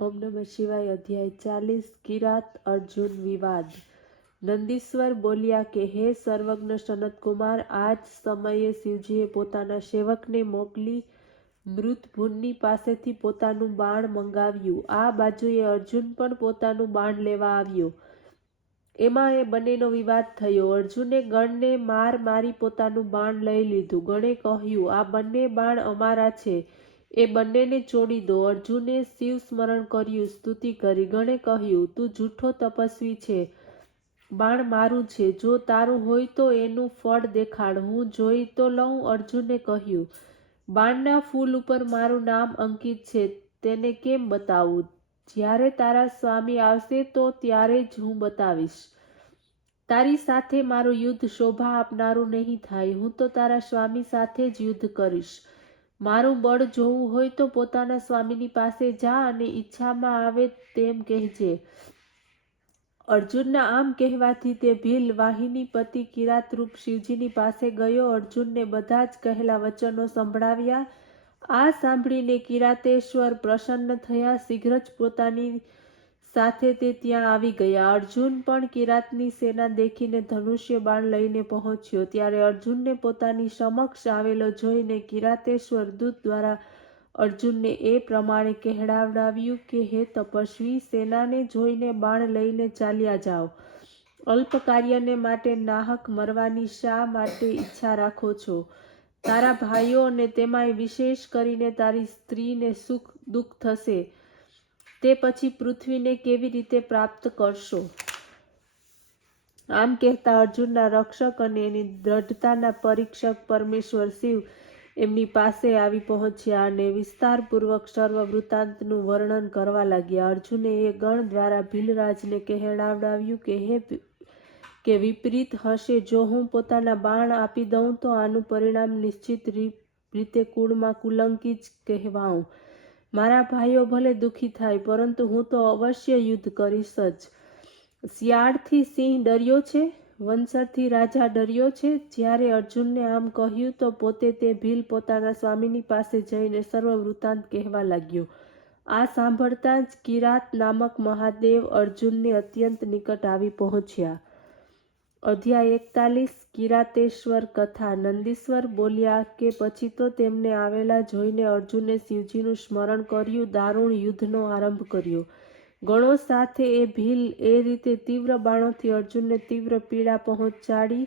ઓમ નમઃ શિવાય. અધ્યાય 40. કિરાત અર્જુન વિવાદ. નંદીશ્વર બોલ્યા કે હે સર્વજ્ઞ સનતકુમાર, આ જ સમયે શિવજીએ પોતાના સેવકને મોકલી મૃતભૂનની પાસેથી પોતાનું બાણ મંગાવ્યું. આ બાજુએ અર્જુન પણ પોતાનું બાણ લેવા આવ્યો. એમાં એ બંનેનો વિવાદ થયો. અર્જુને ગણને માર મારી પોતાનું બાણ લઈ લીધું. ગણે કહ્યું, આ બંને બાણ અમારા છે, એ બંનેને છોડી દો. અર્જુને શિવ સ્મરણ કર્યું, સ્તુતિ કરી. ગણે કહ્યું, તું જૂઠો તપસ્વી છે, બાણ મારું છે. જો તારું હોય તો એનું ફળ દેખાડ, હું જોઈ તો લઉં. અર્જુને કહ્યું, બાણના ફૂલ ઉપર મારું નામ અંકિત છે, તેને કેમ બતાવું? જ્યારે તારા સ્વામી આવશે તો ત્યારે જ હું બતાવીશ. તારી સાથે મારું યુદ્ધ શોભા આપનારું નહીં થાય. હું તો તારા સ્વામી સાથે જ યુદ્ધ કરીશ. મારું બળ જોવું હોય તો પોતાના સ્વામીની પાસે જા અને ઈચ્છામાં આવે તેમ કહેજે. અર્જુનના આમ કહેવાથી તે ભીલ વાહિનીપતિ કિરાતરૂપ શિવજીની પાસે ગયો. અર્જુનને બધા જ કહેલા વચનો સંભળાવ્યા. આ સાંભળીને કિરાતેશ્વર પ્રસન્ન થયા. શીઘ્ર જ પોતાની સાથે તે ત્યાં આવી ગયા. અર્જુન પણ કિરાતની સેના દેખીને ધનુષ્ય બાણ લઈને પહોંચ્યો. ત્યારે અર્જુનને પોતાની સમક્ષ આવેલો જોઈને કિરાતેશ્વર દૂત દ્વારા અર્જુનને એ પ્રમાણે કહેવડાવ્યું કે હે તપસ્વી, સેનાને જોઈને બાણ લઈને ચાલ્યા જાઓ. અલ્પ કાર્યને માટે નાહક મરવાની શા માટે ઈચ્છા રાખો છો? તારા ભાઈઓ અને તેમાંય વિશેષ કરીને તારી સ્ત્રીને સુખ દુઃખ થશે, તે પછી પૃથ્વીને કેવી રીતે પ્રાપ્ત કરશો? આમ કહેતા અર્જુનના રક્ષક અને એની દ્રઢતાના પરીક્ષક પરમેશ્વર શિવ એમની પાસે આવી પહોંચ્યા અને વિસ્તારપૂર્વક સર્વ વૃત્તાંતનું વર્ણન કરવા લાગ્યા. અર્જુને એ ગણ દ્વારા ભીલરાજને કહેવડાવ્યું કે વિપરીત હશે. જો હું પોતાના બાણ આપી દઉં તો આનું પરિણામ નિશ્ચિત રીતે કુળમાં કુલંકી જ કહેવાઉં. મારા ભાઈઓ ભલે દુઃખી થાય, પરંતુ હું તો અવશ્ય યુદ્ધ કરીશ જ. શિયાળથી સિંહ ડર્યો છે, વંશરથી રાજા ડર્યો છે. જ્યારે અર્જુનને આમ કહ્યું તો પોતે તે ભીલ પોતાના સ્વામીની પાસે જઈને સર્વ વૃત્તાંત કહેવા લાગ્યો. આ સાંભળતા જ કિરાત નામક મહાદેવ અર્જુનને અત્યંત નિકટ આવી પહોંચ્યા. અધ્યાય 41. કિરાતેશ્વર કથા. નંદીશ્વર બોલ્યા કે પછી તો તેમને આવેલા જોઈને અર્જુને શિવજીનું સ્મરણ કર્યું, દારૂણ યુદ્ધનો આરંભ કર્યો. ગણો સાથે એ ભીલ એ રીતે તીવ્ર બાણોથી અર્જુનને તીવ્ર પીડા પહોંચાડી.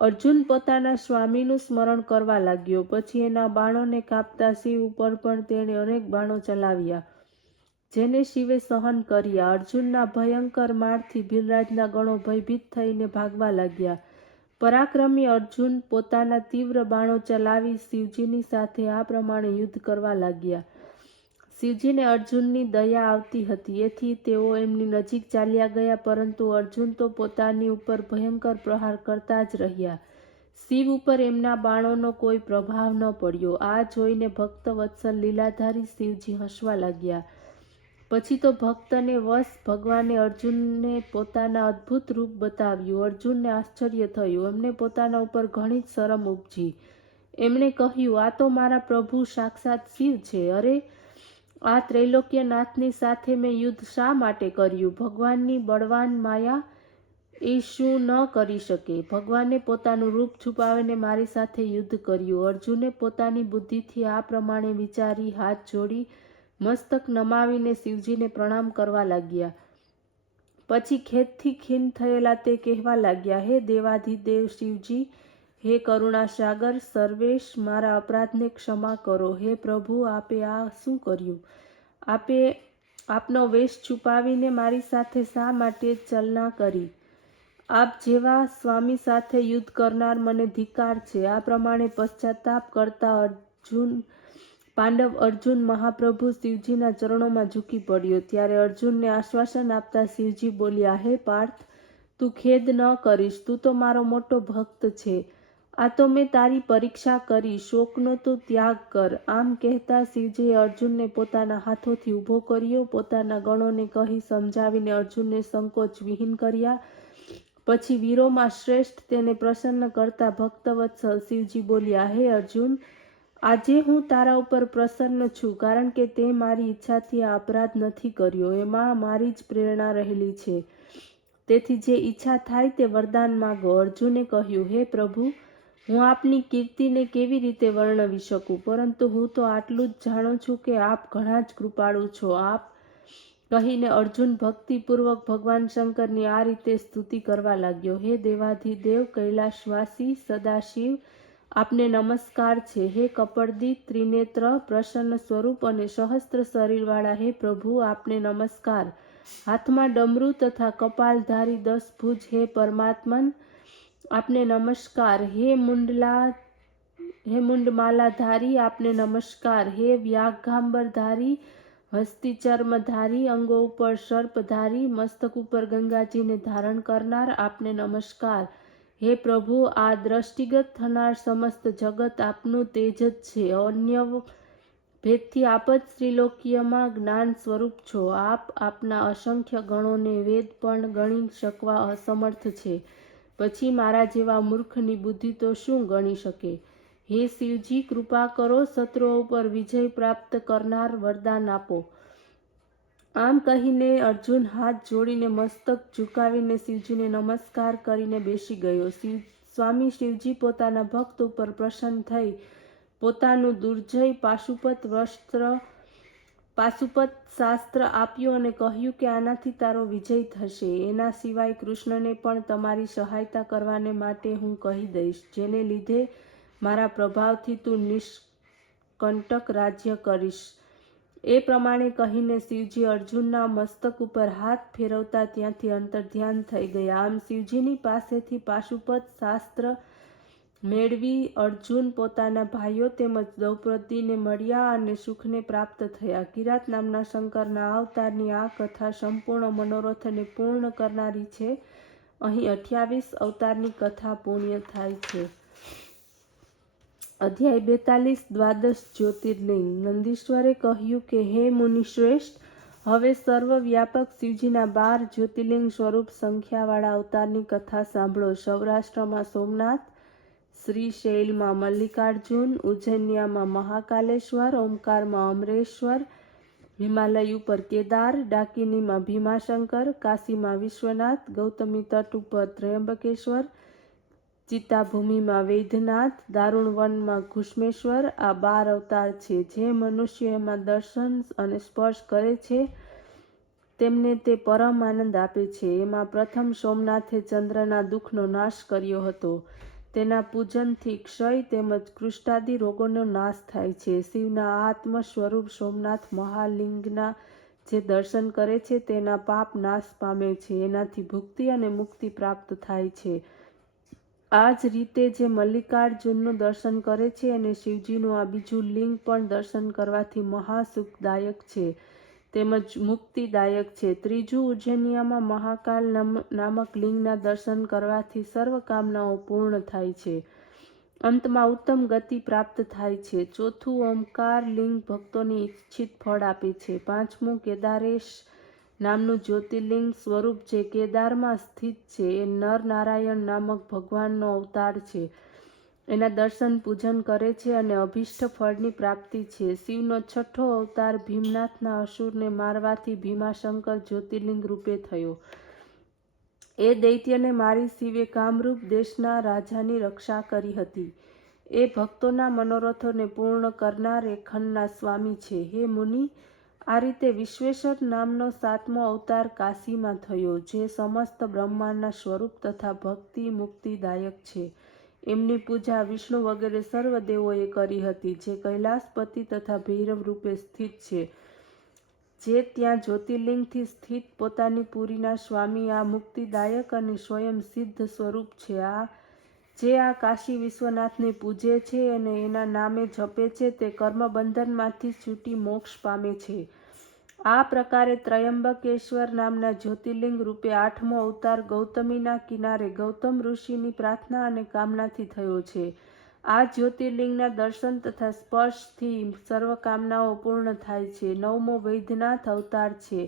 અર્જુન પોતાના સ્વામીનું સ્મરણ કરવા લાગ્યો. પછી એના બાણોને કાપતા શિવ ઉપર પણ તેણે અનેક બાણો ચલાવ્યા, જેને શિવે સહન કર્યા. અર્જુનના ભયંકર મારથી ભીલરાજના ગણો ભયભીત થઈને ભાગવા લાગ્યા. પરાક્રમી અર્જુન પોતાના તીવ્ર બાણો ચલાવી શિવજીની સાથે આ પ્રમાણે યુદ્ધ કરવા લાગ્યા. શિવજીને અર્જુનની દયા આવતી હતી, એથી તેઓ એમની નજીક ચાલ્યા ગયા, પરંતુ અર્જુન તો પોતાની ઉપર ભયંકર પ્રહાર કરતા જ રહ્યા. શિવ ઉપર એમના બાણોનો કોઈ પ્રભાવ ન પડ્યો. આ જોઈને ભક્ત વત્સલ લીલાધારી શિવજી હસવા લાગ્યા. પછી તો ભક્તને વશ ભગવાને અર્જુનને પોતાના અદ્ભુત રૂપ બતાવ્યું. અર્જુનને આશ્ચર્ય થયું. એમને પોતાના ઉપર ઘણી જ શરમ ઉપજી. એમણે કહ્યું, આ તો મારા પ્રભુ સાક્ષાત શિવ છે. અરે, આ ત્રૈલોક્યનાથની સાથે મેં યુદ્ધ શા માટે કર્યું? ભગવાનની બળવાન માયા એ શું ન કરી શકે? ભગવાને પોતાનું રૂપ છુપાવીને મારી સાથે યુદ્ધ કર્યું. અર્જુને પોતાની બુદ્ધિથી આ પ્રમાણે વિચારી હાથ જોડી મસ્તક નમાવીને શિવજીને પ્રણામ કરવા લાગ્યા. પછી ખેદથી ખીન થયેલા તે કહેવા લાગ્યા, હે દેવાધિદેવ શિવજી, હે કરુણા સાગર સર્વેશ, મારા અપરાધને ક્ષમા કરો. હે પ્રભુ, આપે આ શું કર્યું? આપે આપનો વેશ છુપાવીને મારી સાથે શા માટે ચલના કરી? આપ જેવા સ્વામી સાથે યુદ્ધ કરનાર મને ધિક્કાર છે. આ પ્રમાણે પશ્ચાતાપ કરતા પાંડવ અર્જુન મહાપ્રભુ શિવજીના ચરણોમાં ઝૂકી પડ્યો. ત્યારે અર્જુનને આશ્વાસન આપતા શિવજી બોલ્યા, હે પાર્થ, તું ખેદ ન કરીશ. તું તો મારો મોટો ભક્ત છે. આ તો મેં તારી પરીક્ષા કરી. શોકનો તું ત્યાગ કર. આમ કહેતા શિવજીએ અર્જુનને પોતાના હાથોથી ઊભો કર્યો. પોતાના ગણોને કહી સમજાવીને અર્જુનને સંકોચ વિહીન કર્યા. પછી વીરોમાં શ્રેષ્ઠ તેને પ્રસન્ન કરતા ભક્તવત્સલ શિવજી બોલ્યા, હે અર્જુન, આજે હું તારા ઉપર પ્રસન્ન છું, કારણ કે તે મારી ઈચ્છાથી આ અપરાધ નથી કર્યો. એમાં મારી જ પ્રેરણા રહેલી છે. તેથી જે ઈચ્છા થાય તે વરદાન માગો. અર્જુને કહ્યું, હે પ્રભુ, હું આપની કીર્તિને કેવી રીતે વર્ણવી શકું? પરંતુ હું તો આટલું જ જાણું છું કે આપ ઘણા જ કૃપાળુ છો. આપ કહીને અર્જુન ભક્તિપૂર્વક ભગવાન શંકરની આ રીતે સ્તુતિ કરવા લાગ્યો. હે દેવાધિદેવ, કૈલાશવાસી સદાશિવ, આપને નમસ્કાર છે. હે કપર્દિત, ત્રિનેત્ર, પ્રસન્ન સ્વરૂપ અને સહસ્ત્ર શરીરવાળા હે પ્રભુ, આપને નમસ્કાર. હાથમાં ડમરૂ તથા કપાલધારી 10 ભુજ હે પરમાત્મન, આપને નમસ્કાર. હે મુંડમાલાધારી, આપને નમસ્કાર. હે વ્યાઘાંબરધારી, હસ્તિચર્મધારી, અંગો ઉપર સર્પધારી, મસ્તક ઉપર ગંગાજીને ધારણ કરનાર, આપને નમસ્કાર. હે પ્રભુ, આ દ્રષ્ટિગત થનાર સમસ્ત જગત આપનું તેજ જ છે. અન્ય ભેદથી આપ જ ત્રિલોકીયમાં જ્ઞાન સ્વરૂપ છો. આપ આપના અસંખ્ય ગણોને વેદ પણ ગણી શકવા અસમર્થ છે. પછી મારા જેવા મૂર્ખની બુદ્ધિ તો શું ગણી શકે? હે શિવજી, કૃપા કરો, શત્રુઓ ઉપર વિજય પ્રાપ્ત કરનાર વરદાન આપો. આમ કહીને અર્જુન હાથ જોડીને મસ્તક ઝુકાવીને શિવજીને નમસ્કાર કરીને બેસી ગયો. સ્વામી શિવજી પોતાના ભક્ત ઉપર પ્રસન્ન થઈ પોતાનું દુર્જય પાશુપત શાસ્ત્ર આપ્યું અને કહ્યું કે આનાથી તારો વિજય થશે. એના સિવાય કૃષ્ણને પણ તમારી સહાયતા કરવાને માટે હું કહી દઈશ, જેને લીધે મારા પ્રભાવથી તું નિષ્કંટક રાજ્ય કરીશ. એ પ્રમાણે કહીને શિવજી અર્જુનના મસ્તક ઉપર હાથ ફેરવતા ત્યાંથી અંતર્ધ્યાન થઈ ગયા. આમ શિવજીની પાસેથી પાશુપત શાસ્ત્ર મેળવી અર્જુન પોતાના ભાઈઓ તેમજ દ્રૌપદીને મળ્યા અને સુખને પ્રાપ્ત થયા. કિરાત નામના શંકરના અવતારની આ કથા સંપૂર્ણ મનોરથને પૂર્ણ કરનારી છે. અહીં 28 અવતારની કથા પૂર્ણ થાય છે. અધ્યાય 42 દ્વાદશ જ્યોતિર્લિંગ. નંદીશ્વરે કહ્યું કે હે મુનિશ્રેષ્ઠ, હવે સર્વવ્યાપક શિવજીના 12 જ્યોતિર્લિંગ સ્વરૂપ સંખ્યાવાળા અવતારની કથા સાંભળો. સૌરાષ્ટ્રમાં સોમનાથ, શ્રીશૈલમાં મલ્લિકાર્જુન, ઉજ્જૈન્યામાં મહાકાલેશ્વર, ઓમકારમાં અમરેશ્વર, હિમાલય ઉપર કેદાર, ડાકિનીમાં ભીમાશંકર, કાશીમાં વિશ્વનાથ, ગૌતમી તટ ઉપર ત્રયંબકેશ્વર, ચિત્તાભૂમિમાં વૈદ્યનાથ, દારુણવનમાં ઘુષ્મેશ્વર. આ 12 અવતાર છે. જે મનુષ્ય એમાં દર્શન અને સ્પર્શ કરે છે તેમને તે પરમ આનંદ આપે છે. એમાં પ્રથમ સોમનાથે ચંદ્રના દુઃખનો નાશ કર્યો હતો. તેના પૂજનથી ક્ષય તેમજ કુષ્ઠાદિ રોગોનો નાશ થાય છે. શિવના આત્મ સ્વરૂપ સોમનાથ મહાલિંગના જે દર્શન કરે છે તેના પાપ નાશ પામે છે. એનાથી ભુક્તિ અને મુક્તિ પ્રાપ્ત થાય છે. આ જ રીતે જે મલ્લિકાર્જુનનું દર્શન કરે છે અને શિવજીનું આ બીજું લિંગ પણ દર્શન કરવાથી મહાસુખદાયક છે તેમજ મુક્તિદાયક છે. ત્રીજું ઉજ્જૈનિયામાં મહાકાલ નામક લિંગના દર્શન કરવાથી સર્વ કામનાઓ પૂર્ણ થાય છે. અંતમાં ઉત્તમ ગતિ પ્રાપ્ત થાય છે. ચોથું ઓમકાર લિંગ ભક્તોને ઈચ્છિત ફળ આપે છે. પાંચમું કેદારેશ નામનું જ્યોતિર્લિંગ સ્વરૂપ જે કેદારમાં સ્થિત છે. એ નર નારાયણ નામક ભગવાનનો અવતાર છે. એના દર્શન પૂજન કરે છે અને અભીષ્ટ ફળની પ્રાપ્તિ છે. શિવનો છઠ્ઠો અવતાર ભીમનાથના અસુરને મારવાથી ભીમાશંકર જ્યોતિર્લિંગ રૂપે થયો. એ દૈત્યને મારી શિવે કામરૂપ દેશના રાજાની રક્ષા કરી હતી. એ ભક્તોના મનોરથોને પૂર્ણ કરનાર એ ખંડના સ્વામી છે. હે મુનિ, આ રીતે વિશ્વેશ્વર નામનો 7મો અવતાર કાશીમાં થયો, જે સમસ્ત બ્રહ્માંડના સ્વરૂપ તથા ભક્તિ મુક્તિદાયક છે. એમની પૂજા વિષ્ણુ વગેરે સર્વ દેવોએ કરી હતી, જે કૈલાસપતિ તથા ભૈરવ રૂપે સ્થિત છે. જે ત્યાં જ્યોતિર્લિંગથી સ્થિત પોતાની પુરીના સ્વામી આ મુક્તિદાયક અને સ્વયં સિદ્ધ સ્વરૂપ છે. જે આ કાશી વિશ્વનાથને પૂજે છે અને એના નામે જપે છે તે કર્મબંધનમાંથી છૂટી મોક્ષ પામે છે. આ પ્રકારે ત્રયંબકેશ્વર નામના જ્યોતિર્લિંગ રૂપે 8મો અવતાર ગૌતમીના કિનારે ગૌતમ ઋષિની પ્રાર્થના અને કામનાથી થયો છે. આ જ્યોતિર્લિંગના દર્શન તથા સ્પર્શથી સર્વ કામનાઓ પૂર્ણ થાય છે. 9મો વૈદ્યનાથ અવતાર છે,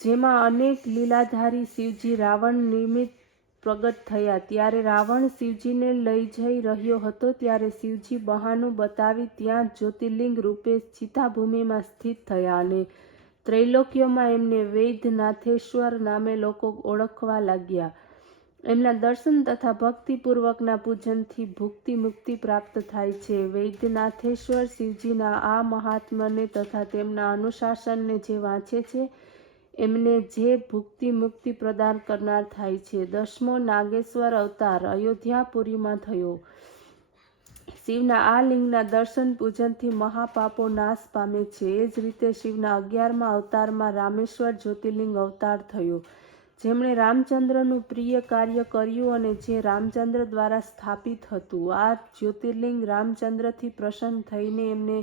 જેમાં અનેક લીલાધારી શિવજી રાવણ નિમિત્ત પ્રગટ થયા. ત્યારે રાવણ શિવજીને લઈ જઈ રહ્યો હતો ત્યારે શિવજી બહાનું બતાવી ત્યાં જ્યોતિર્લિંગ રૂપે ચિતાભૂમિમાં સ્થિત થયા અને ત્રૈલોક્યમાં એમને વૈદ્યનાથેશ્વર નામે લોકો ઓળખવા લાગ્યા. એમના દર્શન તથા ભક્તિપૂર્વકના પૂજનથી ભુક્તિ મુક્તિ પ્રાપ્ત થાય છે. વૈદ્યનાથેશ્વર શિવજીના આ મહાત્મ્યને તથા તેમના અનુશાસનને જે વાંચે છે એમને જે ભુક્તિ મુક્તિ પ્રદાન કરનાર થાય છે. 10મો નાગેશ્વર અવતાર અયોધ્યાપુરીમાં થયો. શિવના આ લિંગના દર્શન પૂજનથી મહાપાપો નાશ પામે છે. એ જ રીતે શિવના 11મા અવતારમાં રામેશ્વર જ્યોતિર્લિંગ અવતાર થયો, જેમણે રામચંદ્રનું પ્રિય કાર્ય કર્યું અને જે રામચંદ્ર દ્વારા સ્થાપિત હતું. આ જ્યોતિર્લિંગ રામચંદ્રથી પ્રસન્ન થઈને એમને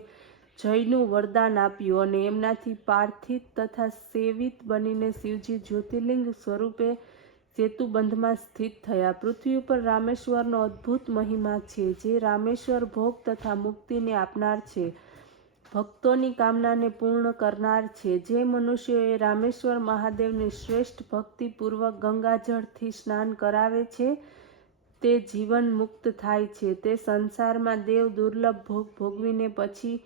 જયનું વરદાન આપ્યું અને એમનાથી પ્રાર્થિત તથા સેવિત બનીને શિવજી જ્યોતિર્લિંગ સ્વરૂપે સેતુબંધમાં સ્થિત થયા. પૃથ્વી ઉપર રામેશ્વરનો અદ્ભુત મહિમા છે, જે રામેશ્વર ભોગ તથા મુક્તિને આપનાર છે, ભક્તોની કામનાને પૂર્ણ કરનાર છે. જે મનુષ્યોએ રામેશ્વર મહાદેવને શ્રેષ્ઠ ભક્તિપૂર્વક ગંગાજળથી સ્નાન કરાવે છે તે જીવન મુક્ત થાય છે. તે સંસારમાં દેવ દુર્લભ ભોગ ભોગવીને પછી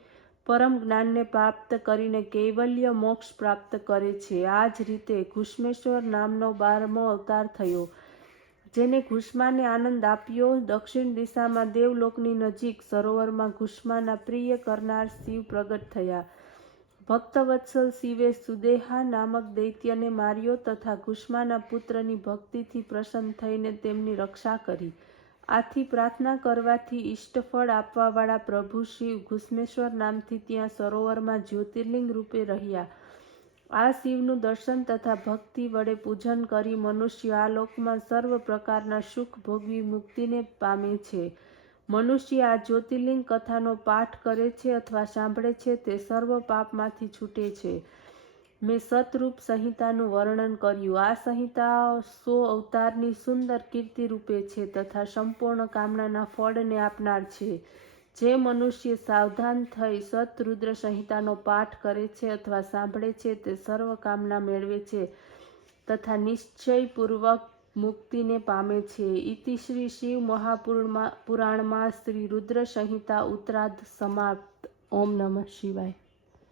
પરમ જ્ઞાનને પ્રાપ્ત કરીને કૈવલ્ય મોક્ષ પ્રાપ્ત કરે છે. આ જ રીતે ઘુષ્મેશ્વર નામનો 12મો અવતાર થયો, જેને ઘુષ્માને આનંદ આપ્યો. દક્ષિણ દિશામાં દેવલોકની નજીક સરોવરમાં ઘુષ્માના પ્રિય કરનાર શિવ પ્રગટ થયા. ભક્તવત્સલ શિવે સુદેહા નામક દૈત્યને માર્યો તથા ઘુષ્માના પુત્રની ભક્તિથી પ્રસન્ન થઈને તેમની રક્ષા કરી. આથી પ્રાર્થના કરવાથી ઇષ્ટફળ આપવાવાળા પ્રભુ શિવ ઘુષ્મેશ્વર નામથી ત્યાં સરોવરમાં જ્યોતિર્લિંગ રૂપે રહ્યા. આ શિવનું દર્શન તથા ભક્તિ વડે પૂજન કરી મનુષ્ય આ લોકમાં સર્વ પ્રકારના સુખ ભોગવી મુક્તિને પામે છે. મનુષ્ય આ જ્યોતિર્લિંગ કથાનો પાઠ કરે છે અથવા સાંભળે છે તે સર્વ પાપમાંથી છૂટે છે. મેં સતરૂપ સંહિતાનું વર્ણન કર્યું. આ સંહિતા 100 અવતારની સુંદર કીર્તિ રૂપે છે તથા સંપૂર્ણ કામનાના ફળને આપનાર છે. જે મનુષ્ય સાવધાન થઈ સતરુદ્ર સંહિતાનો પાઠ કરે છે અથવા સાંભળે છે તે સર્વ કામના મેળવે છે તથા નિશ્ચયપૂર્વક મુક્તિને પામે છે. ઇતિ શ્રી શિવ મહાપુરાણમાં શ્રી રુદ્ર સંહિતા ઉત્તરાર્ધ સમાપ્ત. ઓમ નમઃ શિવાય.